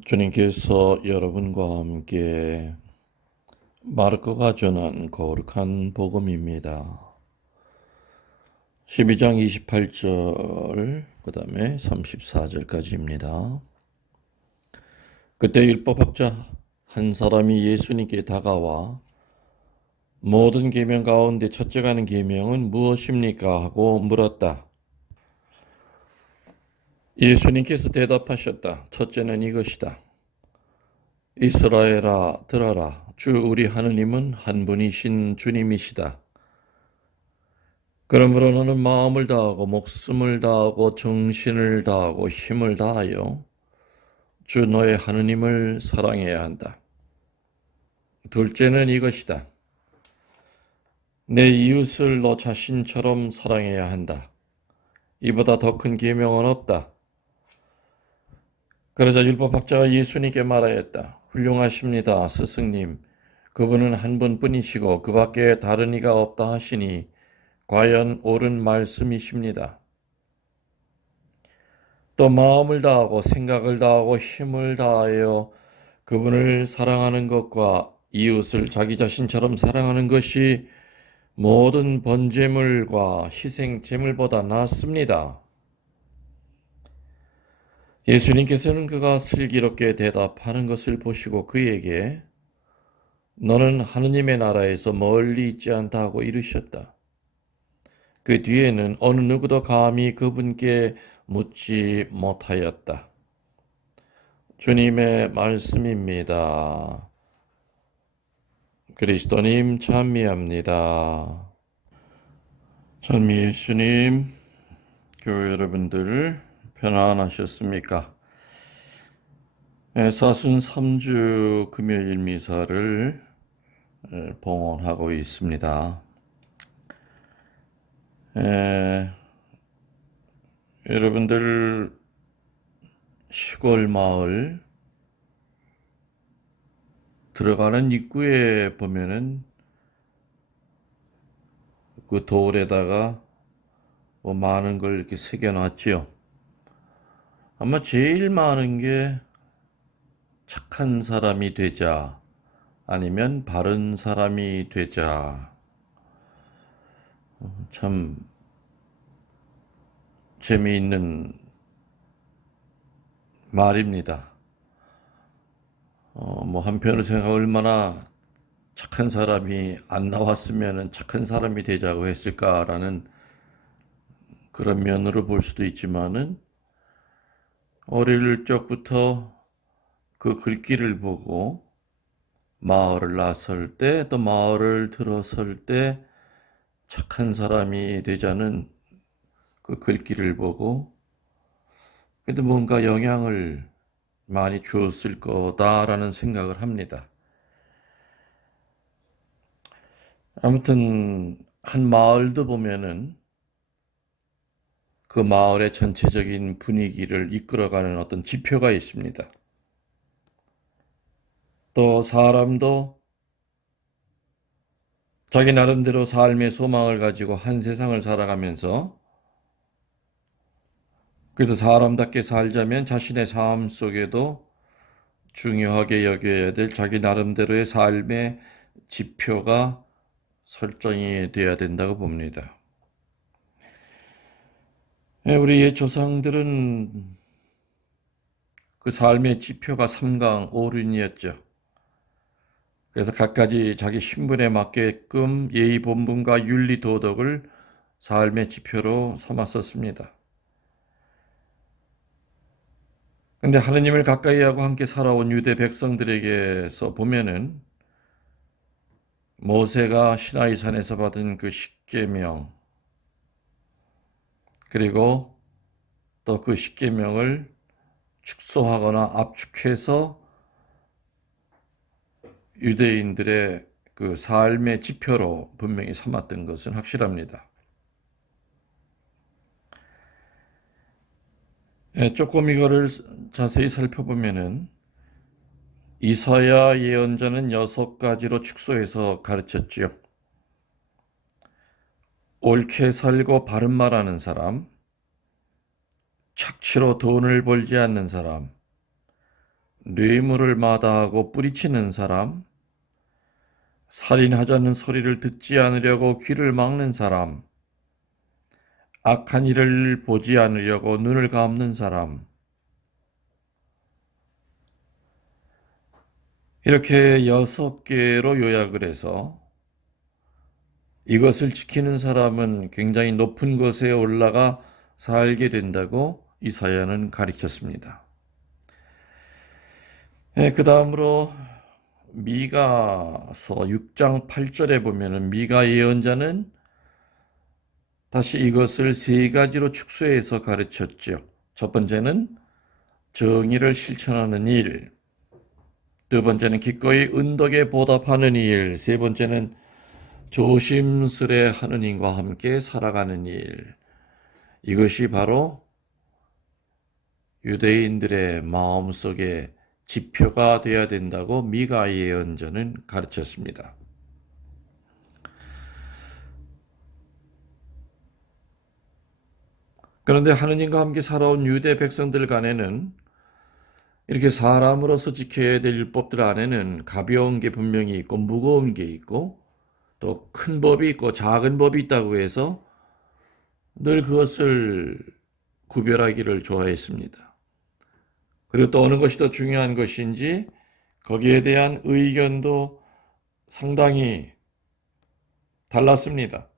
주님께서 여러분과 함께 마르코가 전한 거룩한 복음입니다. 12장 28절 그 다음에 34절까지입니다. 그때 율법학자 한 사람이 예수님께 다가와 모든 계명 가운데 첫째가 하는 계명은 무엇입니까? 하고 물었다. 예수님께서 대답하셨다. 첫째는 이것이다. 이스라엘아 들어라. 주 우리 하느님은 한 분이신 주님이시다. 그러므로 너는 마음을 다하고 목숨을 다하고 정신을 다하고 힘을 다하여 주 너의 하느님을 사랑해야 한다. 둘째는 이것이다. 내 이웃을 너 자신처럼 사랑해야 한다. 이보다 더 큰 계명은 없다. 그러자 율법학자가 예수님께 말하였다. 훌륭하십니다, 스승님. 그분은 한 분뿐이시고 그 밖에 다른 이가 없다 하시니 과연 옳은 말씀이십니다. 또 마음을 다하고 생각을 다하고 힘을 다하여 그분을 사랑하는 것과 이웃을 자기 자신처럼 사랑하는 것이 모든 번제물과 희생 제물보다 낫습니다. 예수님께서는 그가 슬기롭게 대답하는 것을 보시고 그에게 너는 하느님의 나라에서 멀리 있지 않다 하고 이르셨다. 그 뒤에는 어느 누구도 감히 그분께 묻지 못하였다. 주님의 말씀입니다. 그리스도님 찬미합니다. 찬미의 주님, 교회 여러분들 편안하셨습니까? 사순 3주 금요일 미사를 봉헌하고 있습니다. 여러분들 시골 마을 들어가는 입구에 보면은 그 돌에다가 뭐 많은 걸 이렇게 새겨놨지요. 아마 제일 많은 게 착한 사람이 되자, 아니면 바른 사람이 되자. 참 재미있는 말입니다. 뭐 한편으로 생각 얼마나 착한 사람이 안 나왔으면 착한 사람이 되자고 했을까라는 그런 면으로 볼 수도 있지만은 어릴 적부터 그 글귀를 보고 마을을 나설 때 또 마을을 들어설 때 착한 사람이 되자는 그 글귀를 보고 그래도 뭔가 영향을 많이 주었을 거다라는 생각을 합니다. 아무튼 한 마을도 보면은 그 마을의 전체적인 분위기를 이끌어가는 어떤 지표가 있습니다. 또 사람도 자기 나름대로 삶의 소망을 가지고 한 세상을 살아가면서 그래도 사람답게 살자면 자신의 삶 속에도 중요하게 여겨야 될 자기 나름대로의 삶의 지표가 설정이 되어야 된다고 봅니다. 우리 옛 조상들은 그 삶의 지표가 삼강오륜이었죠. 그래서 각가지 자기 신분에 맞게끔 예의 본분과 윤리 도덕을 삶의 지표로 삼았었습니다. 근데 하느님을 가까이 하고 함께 살아온 유대 백성들에게서 보면은 모세가 시나이산에서 받은 그 십계명, 그리고 또 그 십계명을 축소하거나 압축해서 유대인들의 그 삶의 지표로 분명히 삼았던 것은 확실합니다. 조금 이거를 자세히 살펴보면은 이사야 예언자는 6가지로 축소해서 가르쳤지요. 옳게 살고 바른 말하는 사람, 착취로 돈을 벌지 않는 사람, 뇌물을 마다하고 뿌리치는 사람, 살인하자는 소리를 듣지 않으려고 귀를 막는 사람, 악한 일을 보지 않으려고 눈을 감는 사람, 이렇게 6개로 요약을 해서 이것을 지키는 사람은 굉장히 높은 곳에 올라가 살게 된다고 이 사연은 가르쳤습니다. 그 다음으로 미가서 6장 8절에 보면은 미가 예언자는 다시 이것을 3가지로 축소해서 가르쳤죠. 첫 번째는 정의를 실천하는 일, 두 번째는 기꺼이 은덕에 보답하는 일, 세 번째는 조심스레 하느님과 함께 살아가는 일. 이것이 바로 유대인들의 마음속에 지표가 되어야 된다고 미가 예언자는 가르쳤습니다. 그런데 하느님과 함께 살아온 유대 백성들 간에는 이렇게 사람으로서 지켜야 될 율법들 안에는 가벼운 게 분명히 있고 무거운 게 있고 또 큰 법이 있고 작은 법이 있다고 해서 늘 그것을 구별하기를 좋아했습니다. 그리고 또 어느 것이 더 중요한 것인지 거기에 대한 의견도 상당히 달랐습니다.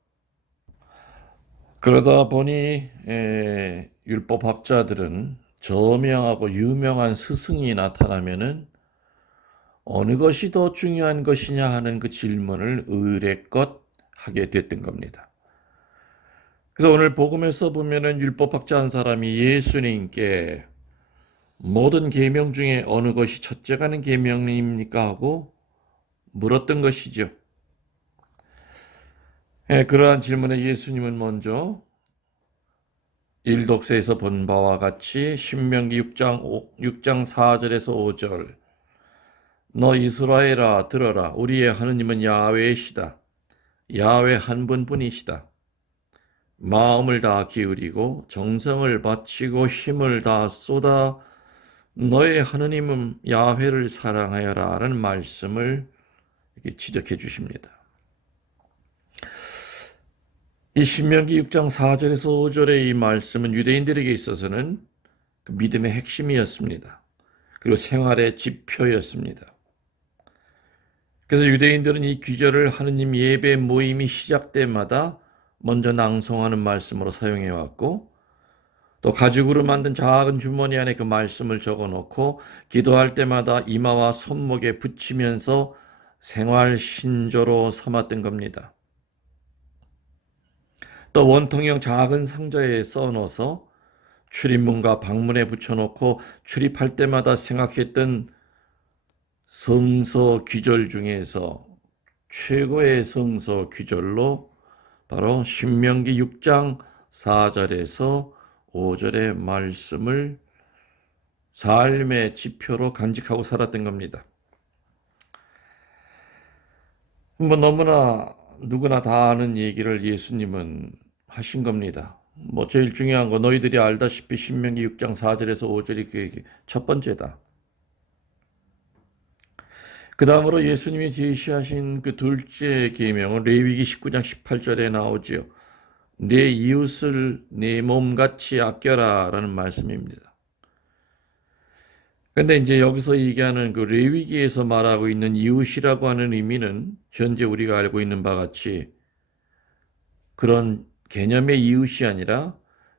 그러다 보니 율법학자들은 저명하고 유명한 스승이 나타나면은 어느 것이 더 중요한 것이냐 하는 그 질문을 의례껏 하게 됐던 겁니다. 그래서 오늘 복음에서 보면은 율법학자 한 사람이 예수님께 모든 계명 중에 어느 것이 첫째가는 계명입니까 하고 물었던 것이죠. 그러한 질문에 예수님은 먼저 일독서에서 본 바와 같이 신명기 6장 4절에서 5절 너 이스라엘아 들어라 우리의 하느님은 야훼시다. 야훼 한 분뿐이시다. 마음을 다 기울이고 정성을 바치고 힘을 다 쏟아 너의 하느님은 야훼를 사랑하여라 라는 말씀을 이렇게 지적해 주십니다. 이 신명기 6장 4절에서 5절의 이 말씀은 유대인들에게 있어서는 그 믿음의 핵심이었습니다. 그리고 생활의 지표였습니다. 그래서 유대인들은 이 귀절을 하느님 예배 모임이 시작 때마다 먼저 낭송하는 말씀으로 사용해 왔고 또 가죽으로 만든 작은 주머니 안에 그 말씀을 적어 놓고 기도할 때마다 이마와 손목에 붙이면서 생활 신조로 삼았던 겁니다. 또 원통형 작은 상자에 써넣어서 출입문과 방문에 붙여놓고 출입할 때마다 생각했던 성서 귀절 중에서 최고의 성서 귀절로 바로 신명기 6장 4절에서 5절의 말씀을 삶의 지표로 간직하고 살았던 겁니다. 너무나 누구나 다 아는 얘기를 예수님은 하신 겁니다. 제일 중요한 거 너희들이 알다시피 신명기 6장 4절에서 5절이 그 첫 번째다. 그 다음으로 예수님이 제시하신 그 둘째 계명은 레위기 19장 18절에 나오지요. 내 이웃을 내 몸같이 아껴라 라는 말씀입니다. 그런데 이제 여기서 얘기하는 그 레위기에서 말하고 있는 이웃이라고 하는 의미는 현재 우리가 알고 있는 바 같이 그런 개념의 이웃이 아니라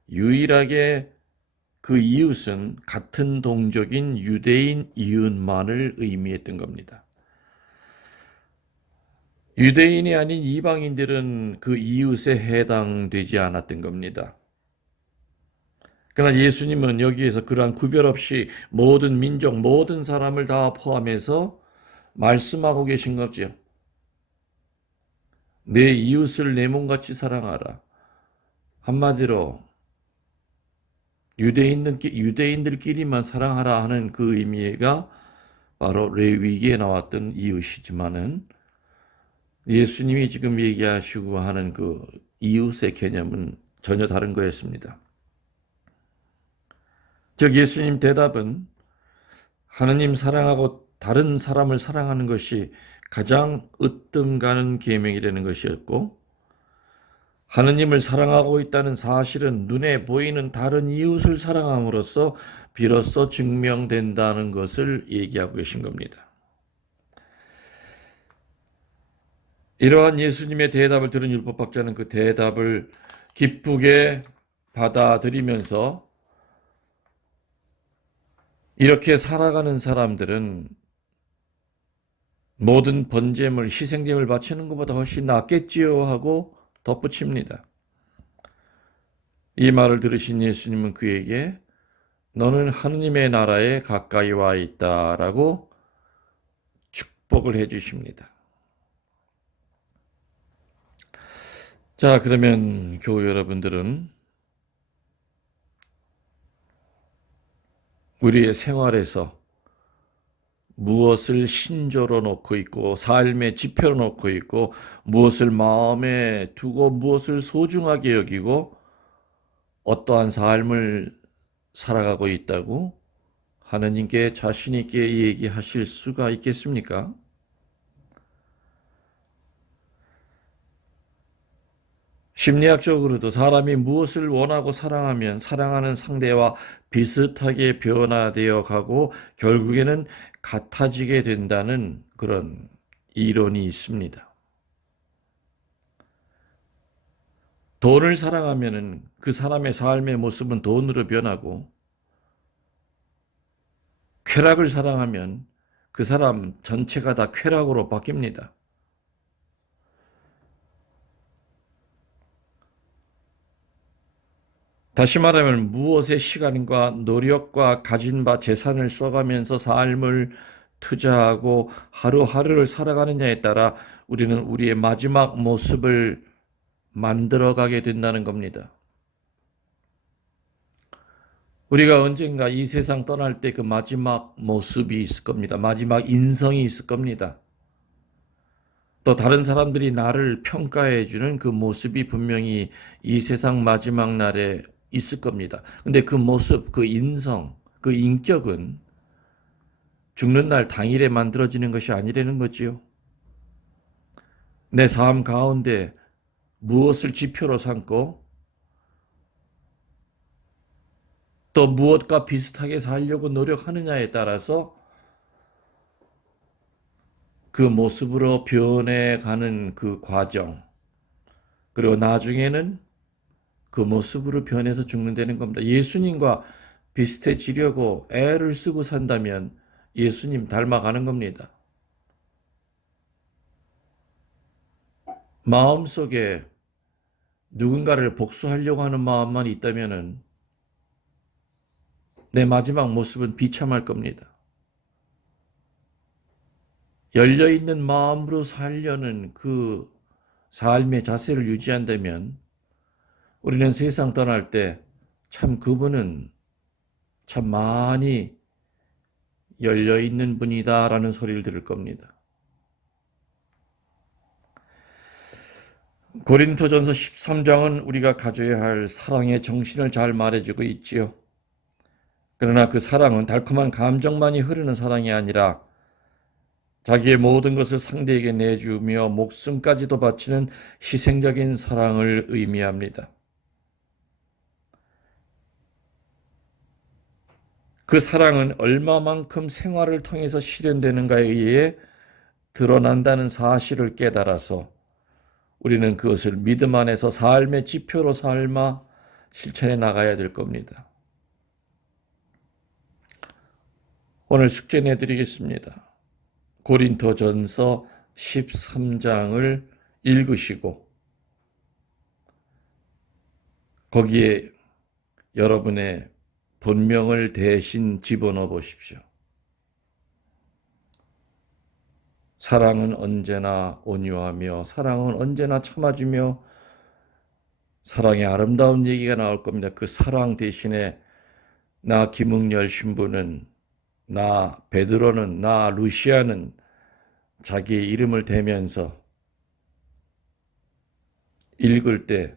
유일하게 그 이웃은 같은 동족인 유대인 이웃만을 의미했던 겁니다. 유대인이 아닌 이방인들은 그 이웃에 해당되지 않았던 겁니다. 그러나 예수님은 여기에서 그러한 구별 없이 모든 민족, 모든 사람을 다 포함해서 말씀하고 계신 거죠. 내 이웃을 내 몸같이 사랑하라. 한마디로 유대인들끼리만 사랑하라 하는 그 의미가 바로 레위기에 나왔던 이웃이지만은 예수님이 지금 얘기하시고 하는 그 이웃의 개념은 전혀 다른 거였습니다. 즉 예수님 대답은 하느님 사랑하고 다른 사람을 사랑하는 것이 가장 으뜸 가는 계명이라는 것이었고, 하느님을 사랑하고 있다는 사실은 눈에 보이는 다른 이웃을 사랑함으로써 비로소 증명된다는 것을 얘기하고 계신 겁니다. 이러한 예수님의 대답을 들은 율법학자는 그 대답을 기쁘게 받아들이면서 이렇게 살아가는 사람들은 모든 번제물, 희생제물 바치는 것보다 훨씬 낫겠지요 하고 덧붙입니다. 이 말을 들으신 예수님은 그에게 너는 하느님의 나라에 가까이 와 있다라고 축복을 해 주십니다. 자, 그러면 교우 여러분들은 우리의 생활에서 무엇을 신조로 놓고 있고 삶의 지표로 놓고 있고 무엇을 마음에 두고 무엇을 소중하게 여기고 어떠한 삶을 살아가고 있다고 하느님께 자신 있게 얘기하실 수가 있겠습니까? 심리학적으로도 사람이 무엇을 원하고 사랑하면 사랑하는 상대와 비슷하게 변화되어 가고 결국에는 같아지게 된다는 그런 이론이 있습니다. 돈을 사랑하면 그 사람의 삶의 모습은 돈으로 변하고, 쾌락을 사랑하면 그 사람 전체가 다 쾌락으로 바뀝니다. 다시 말하면 무엇에 시간과 노력과 가진 바 재산을 써가면서 삶을 투자하고 하루하루를 살아가느냐에 따라 우리는 우리의 마지막 모습을 만들어가게 된다는 겁니다. 우리가 언젠가 이 세상 떠날 때 그 마지막 모습이 있을 겁니다. 마지막 인성이 있을 겁니다. 또 다른 사람들이 나를 평가해 주는 그 모습이 분명히 이 세상 마지막 날에 있을 겁니다. 근데 그 모습, 그 인성, 그 인격은 죽는 날 당일에 만들어지는 것이 아니라는 거지요. 내 삶 가운데 무엇을 지표로 삼고 또 무엇과 비슷하게 살려고 노력하느냐에 따라서 그 모습으로 변해가는 그 과정, 그리고 나중에는 그 모습으로 변해서 죽는다는 겁니다. 예수님과 비슷해지려고 애를 쓰고 산다면 예수님 닮아가는 겁니다. 마음속에 누군가를 복수하려고 하는 마음만 있다면 내 마지막 모습은 비참할 겁니다. 열려있는 마음으로 살려는 그 삶의 자세를 유지한다면 우리는 세상 떠날 때 참 그분은 참 많이 열려있는 분이다라는 소리를 들을 겁니다. 고린토전서 13장은 우리가 가져야 할 사랑의 정신을 잘 말해주고 있지요. 그러나 그 사랑은 달콤한 감정만이 흐르는 사랑이 아니라 자기의 모든 것을 상대에게 내주며 목숨까지도 바치는 희생적인 사랑을 의미합니다. 그 사랑은 얼마만큼 생활을 통해서 실현되는가에 의해 드러난다는 사실을 깨달아서 우리는 그것을 믿음 안에서 삶의 지표로 삶아 실천해 나가야 될 겁니다. 오늘 숙제 내드리겠습니다. 고린토전서 13장을 읽으시고 거기에 여러분의 본명을 대신 집어넣어 보십시오. 사랑은 언제나 온유하며 사랑은 언제나 참아주며 사랑의 아름다운 얘기가 나올 겁니다. 그 사랑 대신에 나 김응열 신부는, 나 베드로는, 나 루시아는 자기의 이름을 대면서 읽을 때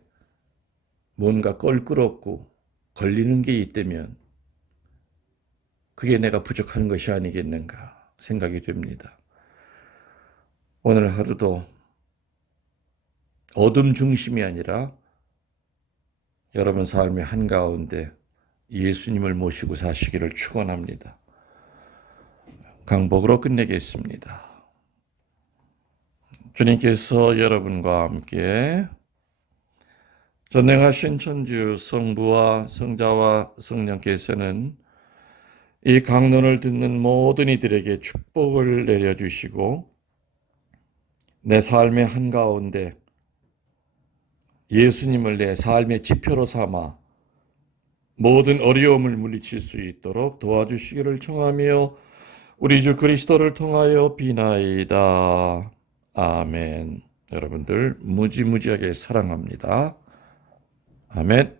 뭔가 껄끄럽고 걸리는 게 있다면 그게 내가 부족한 것이 아니겠는가 생각이 됩니다. 오늘 하루도 어둠 중심이 아니라 여러분 삶의 한가운데 예수님을 모시고 사시기를 축원합니다. 강복으로 끝내겠습니다. 주님께서 여러분과 함께 전능하신 천주 성부와 성자와 성령께서는 이 강론을 듣는 모든 이들에게 축복을 내려주시고 내 삶의 한가운데 예수님을 내 삶의 지표로 삼아 모든 어려움을 물리칠 수 있도록 도와주시기를 청하며 우리 주 그리스도를 통하여 비나이다. 아멘. 여러분들 무지무지하게 사랑합니다. 아멘.